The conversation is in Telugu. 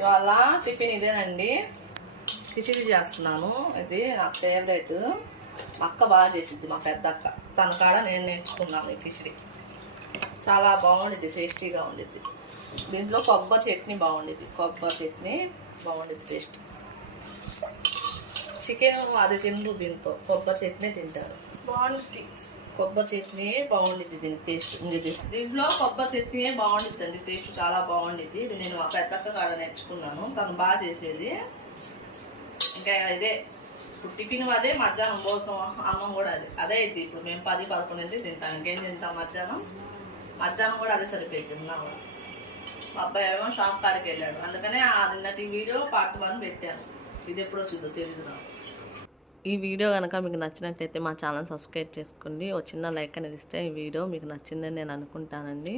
ఇవాళ టిఫిన్ ఇదేనండి, కిచిడి చేస్తున్నాను. ఇది నా ఫేవరెట్. మా అక్క బాగా చేసిద్ది, మా పెద్ద అక్క. తన కాడ నేను నేర్చుకున్నాను ఈ కిచిడి. చాలా బాగుండిద్ది, టేస్టీగా ఉండిద్ది. దీంట్లో కొబ్బరి చట్నీ బాగుండిద్ది, కొబ్బరి చట్నీ బాగుండిద్ది టేస్ట్. చికెన్ అది తినరు, దీంతో కొబ్బరి చట్నీ తింటారు. బాగుండిద్ది కొబ్బరి చట్నీ, బాగుండిద్ది దీని టేస్ట్. దీంట్లో కొబ్బరి చట్నీ బాగుండిద్ది అండి, టేస్ట్ చాలా బాగుండిద్ది. ఇది నేను మా పెద్దక్క కాడ నేర్చుకున్నాను, తను బాగా చేసేది. ఇంకా ఇదే ఇప్పుడు టిఫిన్ అదే, మధ్యాహ్నం భోజనం అన్నం కూడా అదే ఇది. ఇప్పుడు మేము 10-11 తింటాం, ఇంకేం తింటాం మధ్యాహ్నం కూడా అదే సరిపోయింది. తిన్నాం. మా అబ్బాయి ఏమో షాప్ కాడికి వెళ్ళాడు, అందుకనే నిన్నటి వీడియో పార్ట్ 1 పెట్టాను. ఇది ఎప్పుడు వచ్చిందో తెలియదు నాకు. ఈ వీడియో కనుక మీకు నచ్చినట్టయితే మా ఛానల్ సబ్స్క్రైబ్ చేసుకోండి. ఒక చిన్న లైక్ అనేది ఇస్తే ఈ వీడియో మీకు నచ్చిందని నేను అనుకుంటానండి.